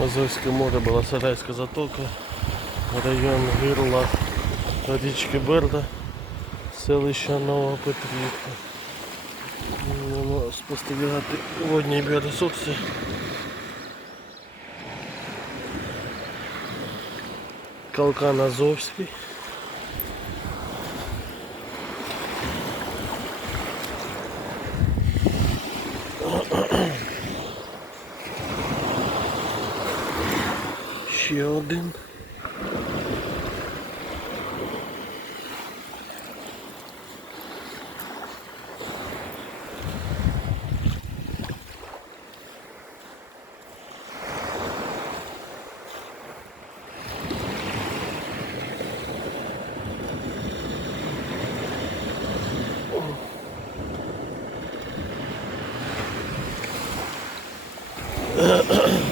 Азовське море, Баласарайська затока, район Гирла, річки Берда, селище Нова Петрівка. Будемо спостерігати водні біоресурси. Калкан Азовський. Ще один. Ugh.